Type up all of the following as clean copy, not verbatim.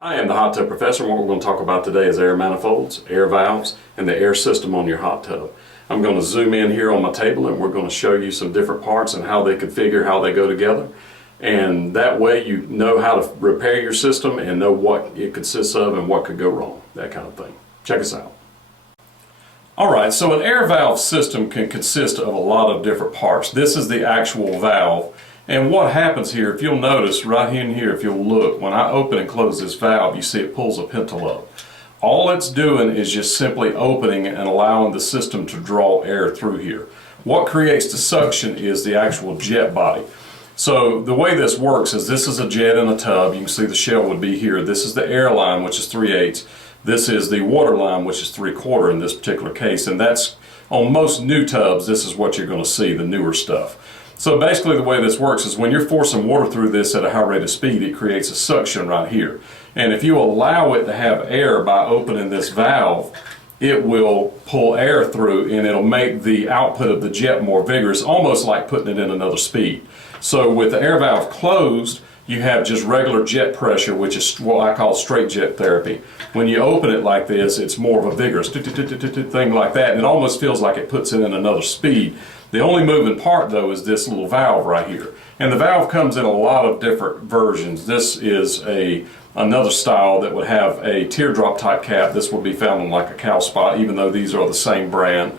I am the hot tub professor, and what we're going to talk about today is air manifolds, air valves, and the air system on your hot tub. I'm going to zoom in here on my table and we're going to show you some different parts and how they configure, how they go together. And that way you know how to repair your system and know what it consists of and what could go wrong, that kind of thing. Check us out. Alright, so an air valve system can consist of a lot of different parts. This is the actual valve. And what happens here, if you'll notice right in here, if you'll look, when I open and close this valve, you see it pulls a pintle up. All it's doing is just simply opening and allowing the system to draw air through here. What creates the suction is the actual jet body. So the way this works is this is a jet in a tub. You can see the shell would be here. This is the air line, which is 3/8. This is the water line, which is 3/4 in this particular case. And that's on most new tubs, this is what you're going to see, the newer stuff. So basically the way this works is when you're forcing water through this at a high rate of speed, it creates a suction right here. And if you allow it to have air by opening this valve, it will pull air through and it'll make the output of the jet more vigorous, almost like putting it in another speed. So with the air valve closed, you have just regular jet pressure, which is what I call straight jet therapy. When you open it like this, it's more of a vigorous thing like that, and it almost feels like it puts it in another speed. The only moving part though is this little valve right here. And the valve comes in a lot of different versions. This is another style that would have a teardrop type cap. This will be found in like a cow spot, even though these are the same brand.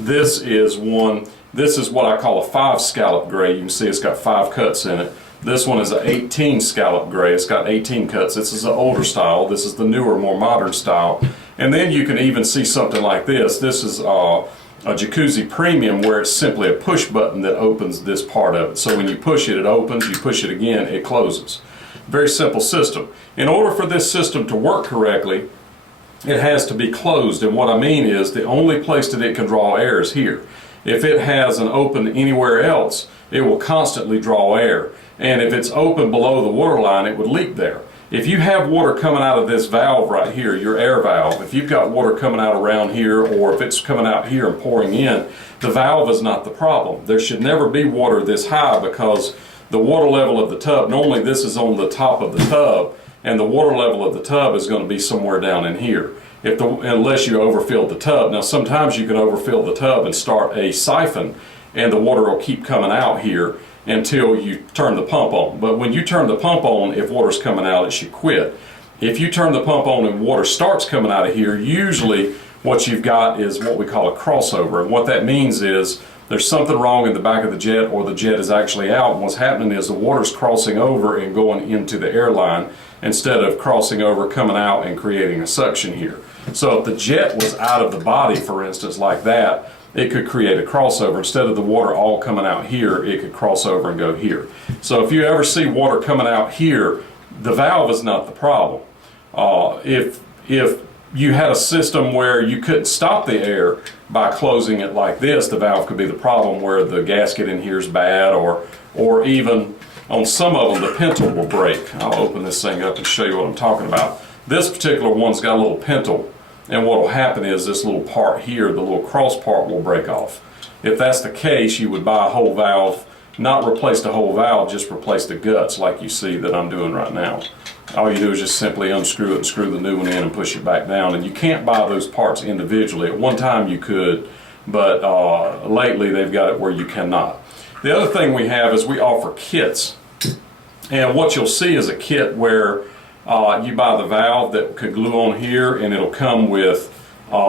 This is what I call a 5 scallop gray. You can see it's got 5 cuts in it. This one is an 18 scallop gray. It's got 18 cuts. This is the older style. This is the newer, more modern style. And then you can even see something like this. This is a Jacuzzi Premium, where it's simply a push button that opens this part of it. So when you push it, it opens. You push it again, it closes. Very simple system. In order for this system to work correctly, it has to be closed. And what I mean is the only place that it can draw air is here. If it has an open anywhere else, it will constantly draw air. And if it's open below the water line, it would leak there. If you have water coming out of this valve right here, your air valve, if you've got water coming out around here, or if it's coming out here and pouring in, the valve is not the problem. There should never be water this high, because the water level of the tub, normally this is on the top of the tub, and the water level of the tub is going to be somewhere down in here. Unless you overfill the tub. Now sometimes you can overfill the tub and start a siphon, and the water will keep coming out here until you turn the pump on. But when you turn the pump on, if water's coming out, it should quit. If you turn the pump on and water starts coming out of here, usually what you've got is what we call a crossover. And what that means is there's something wrong in the back of the jet, or the jet is actually out, and what's happening is the water's crossing over and going into the airline instead of crossing over, coming out, and creating a suction here. So if the jet was out of the body, for instance, like that, it could create a crossover. Instead of the water all coming out here, it could cross over and go here. So if you ever see water coming out here, the valve is not the problem. If you had a system where you couldn't stop the air by closing it like this, the valve could be the problem, where the gasket in here is bad, or even on some of them the pintle will break. I'll open this thing up and show you what I'm talking about. This particular one's got a little pintle, and what will happen is this little part here, the little cross part, will break off. If that's the case, you would buy a whole valve, not replace the whole valve, just replace the guts like you see that I'm doing right now. All you do is just simply unscrew it and screw the new one in and push it back down. And you can't buy those parts individually. At one time you could, but lately they've got it where you cannot. The other thing we have is we offer kits. And what you'll see is a kit where you buy the valve that could glue on here, and it'll come with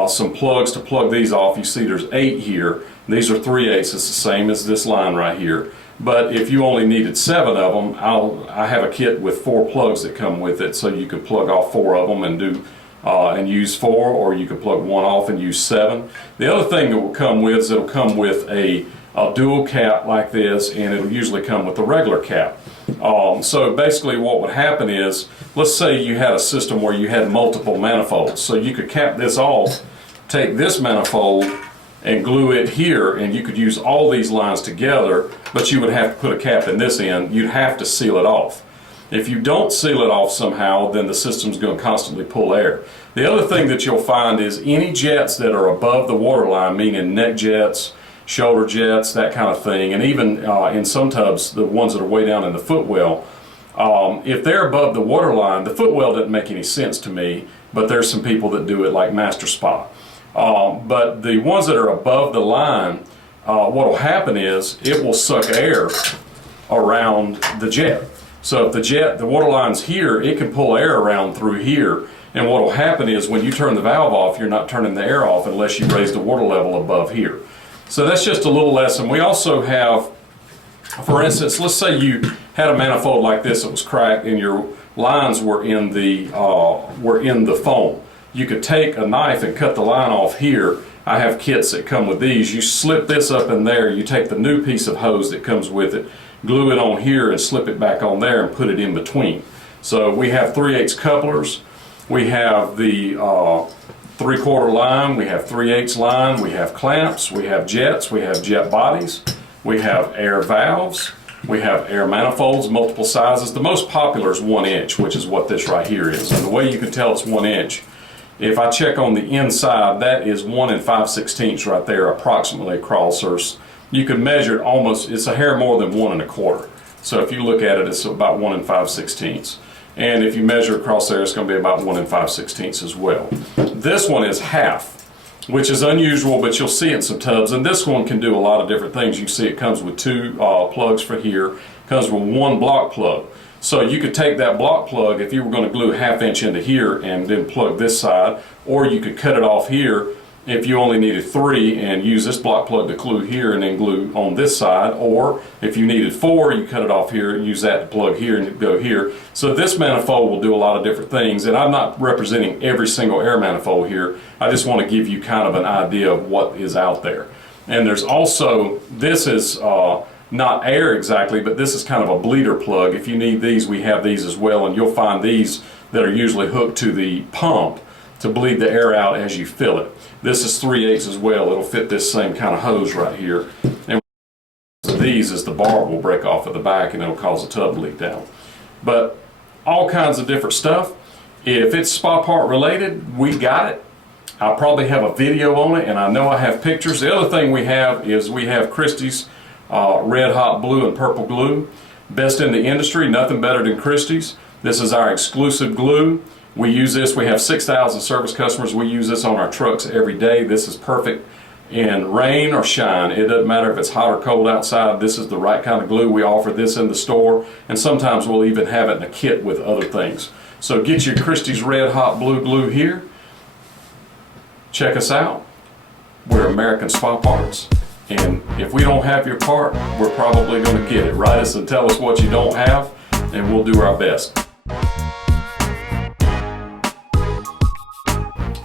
some plugs to plug these off. You see there's 8 here. These are 3/8. It's the same as this line right here. But if you only needed 7 of them, I have a kit with 4 plugs that come with it, so you could plug off 4 of them and use 4, or you could plug 1 off and use 7. The other thing that will come with is it'll come with a dual cap like this, and it'll usually come with a regular cap. So basically what would happen is, let's say you had a system where you had multiple manifolds. So you could cap this off, take this manifold and glue it here, and you could use all these lines together, but you would have to put a cap in this end. You'd have to seal it off. If you don't seal it off somehow, then the system's going to constantly pull air. The other thing that you'll find is any jets that are above the water line, meaning neck jets, shoulder jets, that kind of thing, and even in some tubs, the ones that are way down in the footwell, If they're above the water line, the footwell doesn't make any sense to me, but there's some people that do it like Master Spa. But the ones that are above the line, what will happen is it will suck air around the jet. So if the water line's here, it can pull air around through here. And what will happen is when you turn the valve off, you're not turning the air off unless you raise the water level above here. So that's just a little lesson. We also have, for instance, let's say you had a manifold like this that was cracked and your lines were in the foam. You could take a knife and cut the line off here. I have kits that come with these. You slip this up in there, you take the new piece of hose that comes with it, glue it on here and slip it back on there and put it in between. So we have 3/8 couplers, we have the 3/4 line, we have 3/8 line, we have clamps, we have jets, we have jet bodies, we have air valves, we have air manifolds, multiple sizes. The most popular is 1 inch, which is what this right here is. And the way you can tell it's 1 inch, if I check on the inside, that is 1 5/16 right there, approximately across. Or you can measure it almost, it's a hair more than 1 1/4. So if you look at it, it's about 1 5/16. And if you measure across there, it's going to be about 1 5/16 as well. This one is half, which is unusual, but you'll see it in some tubs. And this one can do a lot of different things. You see it comes with 2 plugs for here, comes with 1 block plug. So you could take that block plug if you were going to glue 1/2 inch into here and then plug this side, or you could cut it off here if you only needed 3 and use this block plug to glue here and then glue on this side, or if you needed 4, you cut it off here and use that to plug here and go here. So this manifold will do a lot of different things, and I'm not representing every single air manifold here. I just want to give you kind of an idea of what is out there. And there's also, this is not air exactly, but this is kind of a bleeder plug. If you need these, we have these as well, and you'll find these that are usually hooked to the pump to bleed the air out as you fill it. This is 3/8 as well. It'll fit this same kind of hose right here. And these is the barb will break off at the back and it'll cause the tub to leak down. But all kinds of different stuff. If it's spa part related, we got it. I'll probably have a video on it, and I know I have pictures. The other thing we have is we have Christie's red hot blue and purple glue. Best in the industry, nothing better than Christie's. This is our exclusive glue. We use this, we have 6,000 service customers. We use this on our trucks every day. This is perfect in rain or shine. It doesn't matter if it's hot or cold outside. This is the right kind of glue. We offer this in the store, and sometimes we'll even have it in a kit with other things. So get your Christie's red hot blue glue here. Check us out. We're American Spa Parts. And if we don't have your part, we're probably going to get it. Write us and tell us what you don't have, and we'll do our best.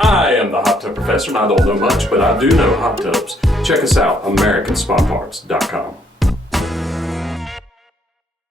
I am the Hot Tub Professor, and I don't know much, but I do know hot tubs. Check us out, AmericanSpaParts.com.